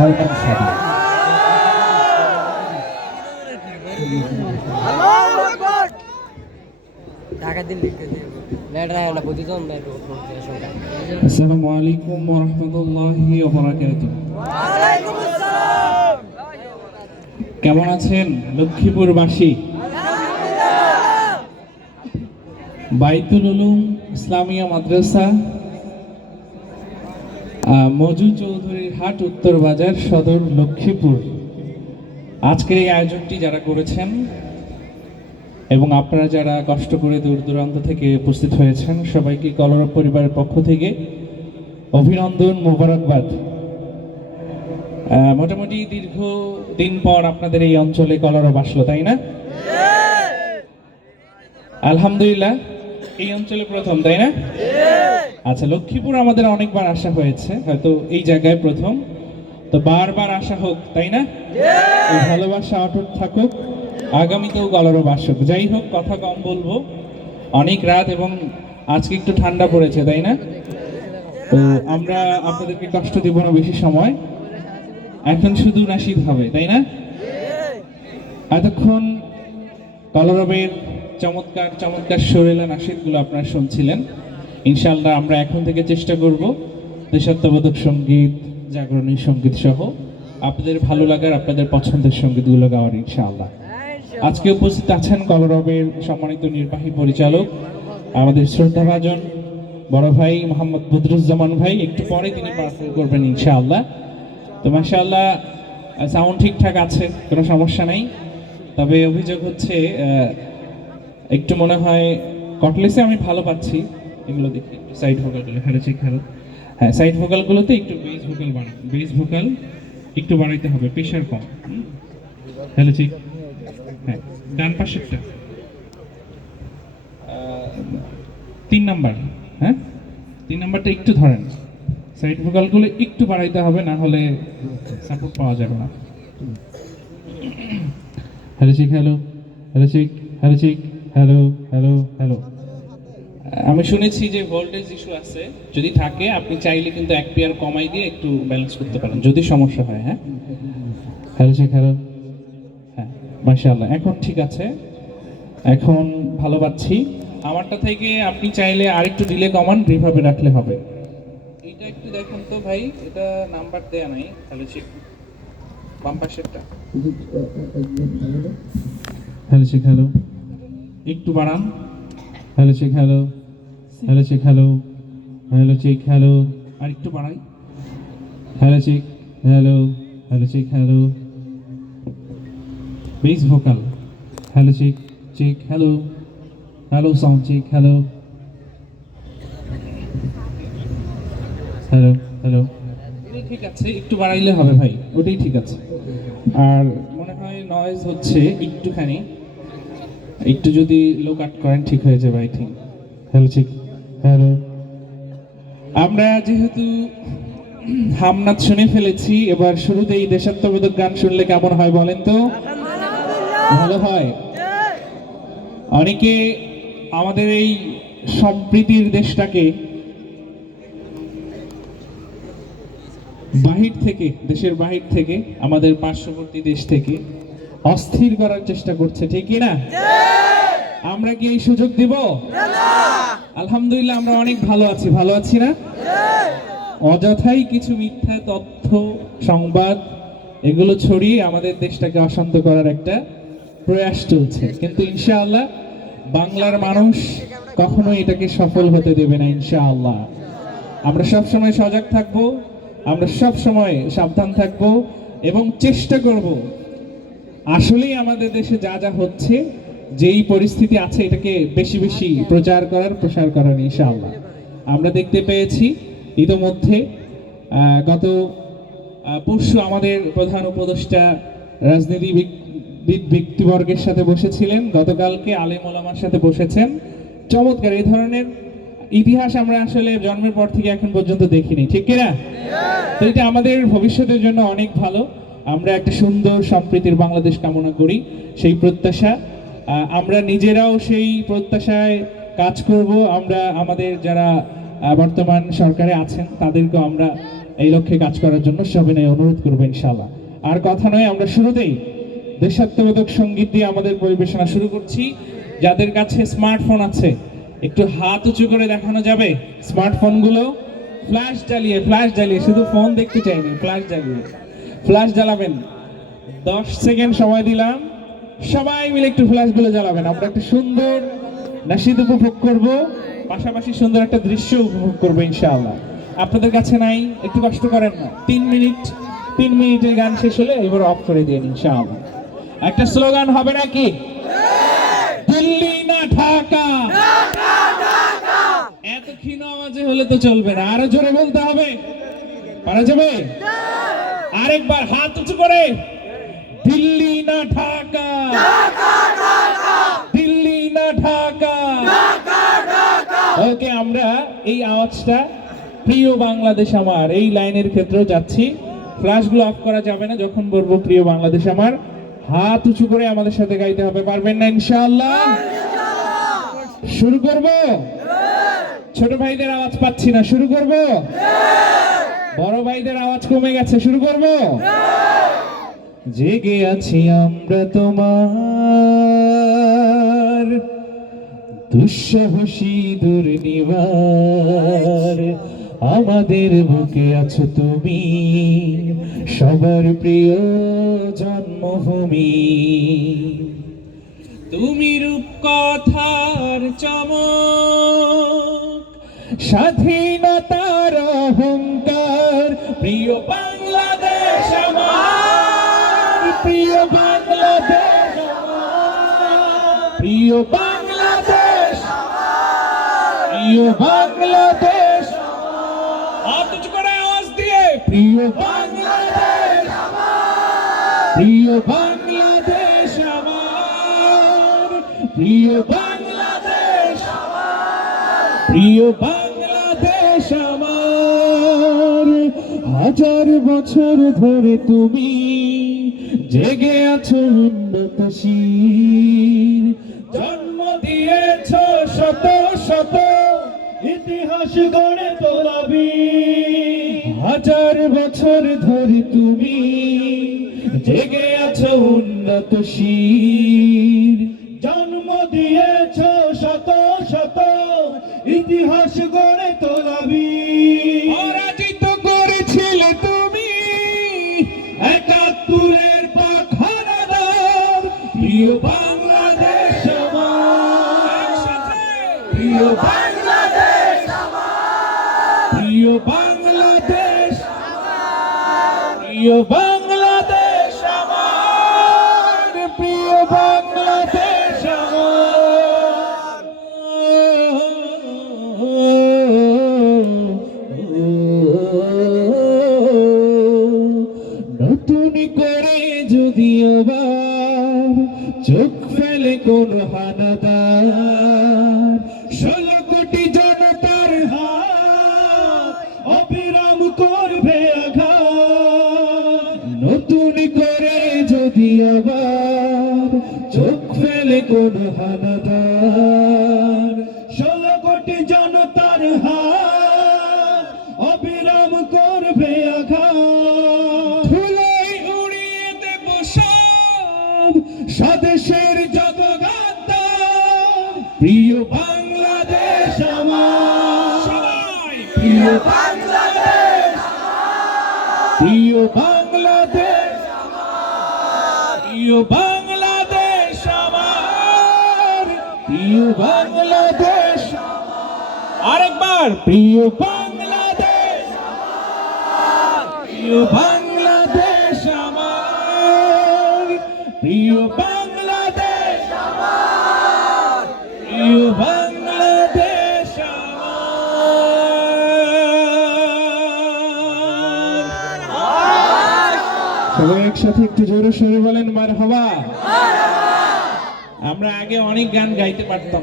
সালমান সাদি। আসসালামু আলাইকুম ওয়া রাহমাতুল্লাহি ওয়া বারাকাতুহু। কেমন আছেন লক্ষ্মীপুরবাসী? বাইতুল উলুম ইসলামিয়া মাদ্রাসা, মজু চৌধুরীর হাট, উত্তর বাজার, সদর, লক্ষ্মীপুর। আজকের এই আয়োজনটি যারা করেছেন এবং আপনারা যারা কষ্ট করে দূর দূরান্ত থেকে উপস্থিত হয়েছেন, সবাইকে কলরব পরিবারের পক্ষ থেকে অভিনন্দন, মোবারকবাদ। মোটামুটি দীর্ঘ দিন পর আপনাদের এই অঞ্চলে কলরব আসলো, তাই না? আলহামদুলিল্লাহ, এই অঞ্চলে প্রথম, তাই না? আচ্ছা, লক্ষ্মীপুর আমাদের অনেকবার আসা হয়েছে, হয়তো এই জায়গায় প্রথম। তো বারবার আসা হোক, তাই না? ভালোবাসা অটুট থাকুক, আগামীতেও কলরব আসুক। যাই হোক, কথা কম বলবো, অনেক রাত এবং আজকে একটু ঠান্ডা পড়েছে, তাই না? তো আমরা আপনাদেরকে কষ্ট দিব না বেশি সময়। এখন শুধু নাশিদ হবে, তাই না? এতক্ষণ কলরবের চমৎকার চমৎকার সুরেলা নাশিদগুলো আপনারা শুনছিলেন। ইনশাআল্লাহ আমরা এখন থেকে চেষ্টা করব দেশাত্মবোধক সঙ্গীত, জাগরণী সঙ্গীত সহ আপনাদের ভালো লাগার, আপনাদের পছন্দের সঙ্গীতগুলো গাওয়ার ইনশাআল্লাহ। আজকে উপস্থিত আছেন কলরবের সম্মানিত নির্বাহী পরিচালক, আমাদের শ্রদ্ধাভাজন বড় ভাই মোহাম্মদ বদরুজ্জামান ভাই। একটু পরে তিনি পারফর্ম করবেন ইনশাআল্লাহ। তো মাশাআল্লাহ, সাউন্ড ঠিকঠাক আছে, কোনো সমস্যা নেই। তবে অভিযোগ হচ্ছে একটু মনে হয় কটলেসে আমি ভালো পাচ্ছি, এগুলো দেখি সাইড ভোকালগুলো হ্যাঁ সাইড ভোকালগুলোতে একটু বেস ভোকাল একটু বাড়াইতে হবে, প্রেশার কম। হ্যালো ঠিক, হ্যাঁ ডান পাশেরটা 3 নাম্বার, হ্যাঁ 3 নাম্বারটা একটু ধরেন, সাইড ভোকালগুলো একটু বাড়াইতে হবে, না হলে সাপোর্ট পাওয়া যাবে না। হ্যালো ঠিক, হ্যালো হ্যালো ঠিক, হ্যালো ঠিক, হ্যালো হ্যালো হ্যালো। আমি শুনেছি যে ভোল্টেজ ইস্যু আছে, যদি থাকে আপনি চাইলে কিন্তু 1 পেয়ার কমাই দিয়ে একটু ব্যালেন্স করতে পারেন যদি সমস্যা হয়। হ্যাঁ হ্যালো ঠিক, হ্যালো, হ্যাঁ মাশাআল্লাহ, এখন ঠিক আছে, এখন ভালো পাচ্ছি। আমারটা থেকে আপনি চাইলে আরেকটু ডিলে কমান, রিভাবে রাখলে হবে। এইটা একটু দেখুন তো ভাই, এটা নাম্বার দেয়া নাই। হ্যালো ঠিক, বাম পাশেরটা হ্যালো ঠিক, হ্যালো একটু বাড়ান। Hello check, hello hello check, hello hello check, hello আর একটু বাড়াই। Hello check, hello hello check, hello bass vocal. Hello check check, hello hello sound check, hello hello hello. ঠিক আছে, একটু বাড়াইলে হবে ভাই, ওটাই ঠিক আছে। আর মনে হয় নয়েজ হচ্ছে একটুখানি, একটু যদি লো কাট করেন ঠিক হয়ে যাবে আই থিঙ্ক। হ্যালো ঠিক, হ্যালো। আমরা যেহেতু হামনাথ শুনে ফেলেছি, এবার শুরুতেই দেশাত্মবোধক গান শুনলে কেমন হয় বলেন তো? ভালো হয়। অনেকে আমাদের এই সম্প্রীতির দেশটাকে বাহির থেকে, দেশের বাহির থেকে, আমাদের পার্শ্ববর্তী দেশ থেকে অস্থির করার চেষ্টা করছে, ঠিক কি না? আমরা কি এই সুযোগ দিব? আলহামদুলিল্লাহ, আমরা অনেক ভালো আছি, ভালো আছি না? অযথাই কিছু মিথ্যা তথ্য, সংবাদ এগুলো ছড়িয়ে আমাদের দেশটাকে অশান্ত করার একটা প্রয়াস চলছে, কিন্তু ইনশাআল্লাহ বাংলার মানুষ কখনো এটাকে সফল হতে দেবে না ইনশাআল্লাহ। আমরা সব সময় সজাগ থাকব, আমরা সব সময় সাবধান থাকব এবং চেষ্টা করব আসলেই আমাদের দেশে যা যা হচ্ছে, যেই পরিস্থিতি আছে, এটাকে বেশি বেশি প্রচার করার, প্রসার করার ইনশাআল্লাহ। আমরা দেখতে পেয়েছি ইতোমধ্যে গত পরশু আমাদের প্রধান উপদেষ্টা রাজনীতিবিদ ব্যক্তিবর্গের সাথে বসেছিলেন, গতকালকে আলেম ওলামার সাথে বসেছেন। চমৎকার, এই ধরনের ইতিহাস আমরা আসলে জন্মের পর থেকে এখন পর্যন্ত দেখিনি, ঠিক কিনা? তো এটা আমাদের ভবিষ্যতের জন্য অনেক ভালো। আমরা একটা সুন্দর সম্প্রীতির বাংলাদেশ কামনা করি, সেই প্রত্যাশা, আমরা নিজেরাও সেই প্রত্যাশায় কাজ করব। আমরা আমাদের যারা বর্তমান সরকারে আছেন তাদেরকেও আমরা এই লক্ষ্যে কাজ করার জন্য সবিনয় অনুরোধ করবো ইনশাআল্লাহ। আর কথা নয়, আমরা শুরুতেই দেশাত্মবোধক সঙ্গীত দিয়ে আমাদের পরিবেশনা শুরু করছি। যাদের কাছে স্মার্টফোন আছে একটু হাত উঁচু করে দেখানো যাবে স্মার্টফোনগুলো। ফ্ল্যাশ জ্বালিয়ে শুধু ফোন দেখতে চাইনি, ফ্ল্যাশ জ্বালাবেন। 10 সেকেন্ড সময় দিলাম, সবাই মিলে একটু ফ্ল্যাশগুলো জ্বালাবেন। আমরা একটা সুন্দর নাশিদ উপভোগ করব, পাশাপাশি সুন্দর একটা দৃশ্য উপভোগ করবো ইনশাআল্লাহ। আপনাদের কাছে নাই, একটু কষ্ট করেন না। 3 মিনিটের গান শেষ হলে এবার অফ করে দিন ইনশাআল্লাহ। একটা স্লোগান হবে নাকি? দিল্লি না ঢাকা, এত ক্ষীণ আওয়াজে হলে তো চলবে না, আরো জোরে বলতে হবে। পারা যাবে? আরেকবার হাত উঁচু করে, দিল্লি না ঢাকা, দিল্লি না ঢাকা। ওকে, আমরা এই আওয়াজটা প্রিয় বাংলাদেশ আমার এই লাইনের ক্ষেত্রেও যাচ্ছি। ফ্ল্যাশগুলো অফ করা যাবে না, যখন বলবো প্রিয় বাংলাদেশ আমার হাত উঁচু করে আমাদের সাথে গাইতে হবে। পারবেন না ইনশাআল্লাহ? শুরু করব? ছোট ভাইদের আওয়াজ পাচ্ছি না, শুরু করব? বড় ভাইদের আওয়াজ কমে গেছে, শুরু করব? জেগে আছি আমরা তোমার দুঃসাহসী দুর্নিবার, আমাদের বুকে আছো তুমি সবার প্রিয় জন্মভূমি। তুমি রূপকথার চমক, স্বাধীনতার অহংকার, প্রিয় বাংলাদেশ আমার, প্রিয় বাংলাদেশ আমার, প্রিয় বাংলাদেশ, প্রিয় বাংলাদেশ। হাত উঁচু করে আওয়াজ দিয়ে, প্রিয় বাংলাদেশ আমার, প্রিয় বাংলাদেশ আমার, প্রিয় বাংলাদেশ আমার, প্রিয় বাংলাদেশ আমার। 1000 বছর ধরে তুমি জেগে আছো উন্নতশীল, জন্ম দিয়েছ শত শত ইতিহাস গড়ে তোলাবি। 1000 বছর ধরে তুমি জেগে আছো উন্নতশীল, জন্ম দিয়েছ শত শত ইতিহাস গড়ে তোলাবি। পরাজিত করেছিলে তুমি 71-এর পাখানাদার, প্রিয় বাংলাদেশ আমার, প্রিয় বাংলাদেশ আমার, প্রিয় বাংলাদেশ আমার, প্রিয় বাংলাদেশ আমার, প্রিয় বাংলাদেশ আমার। নতুন করে যদি আবার চোখ ফেলে কোন হানাদার, 16 কোটি জনতার হাত অবিরাম করবে আঘাত। নতুন করে যদি আবার চোখ ফেলে কোন হানাদার, 16 কোটি জনতার হাত অবিরাম করবে আঘাত। ধুলোয় উড়িয়ে দেব সব স্বদেশের যত গাদ্দার, প্রিয় বাংলাদেশ আমার, প্রিয় বাংলাদেশ আমার, প্রিয় বাংলাদেশ আমার, প্রিয় বাংলাদেশ আমার, প্রিয় বাংলাদেশ। আরেকবার, প্রিয় বাংলাদেশ আমার, প্রিয় বাংলাদেশ আমার, প্রিয় বাংলাদেশ আমার, প্রিয় বাংলাদেশ আমার। সবাই একসাথে একটু জোরে সোরে বলেন মারহাবা। আমরা আগে অনেক গান গাইতে পারতাম।